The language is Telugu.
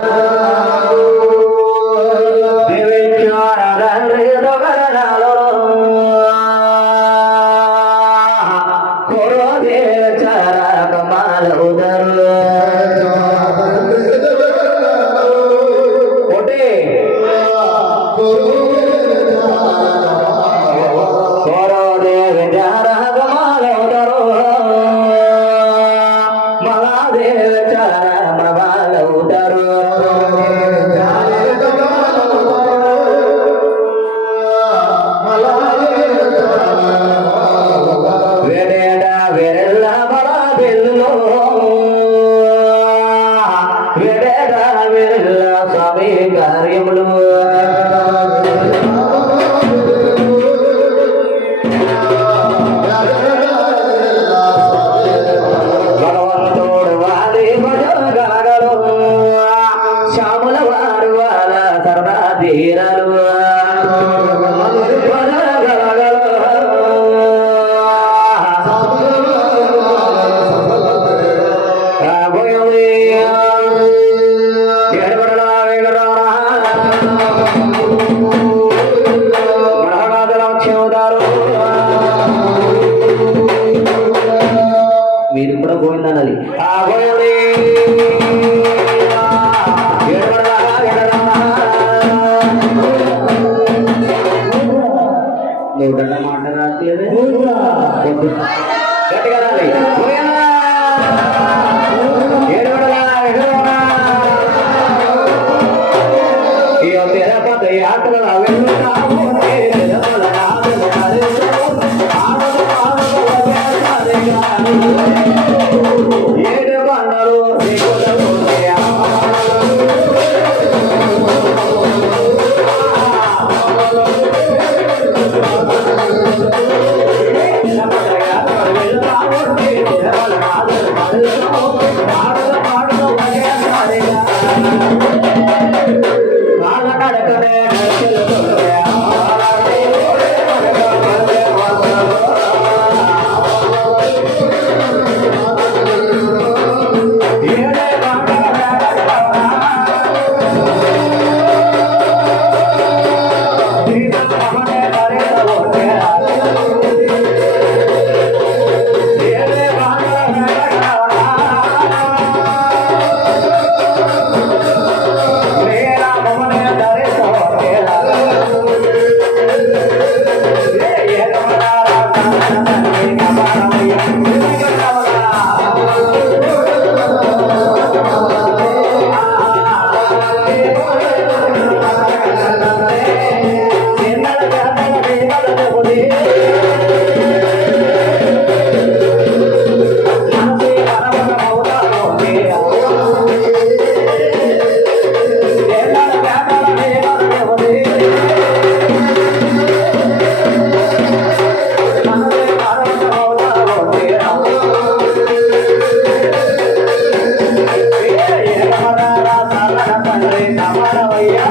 Oh మీరు కూడా గోవిందనాలి ఆ గోవిందే నూట మాట రాట్లేదు గట్టిగా రాలి గోవిందా! ఏడుగడలా, ఎగురుగడా. ఈ యొక్క ఎర్రపడ్డ ఈ ఆటలు అవే Come on, பரவையா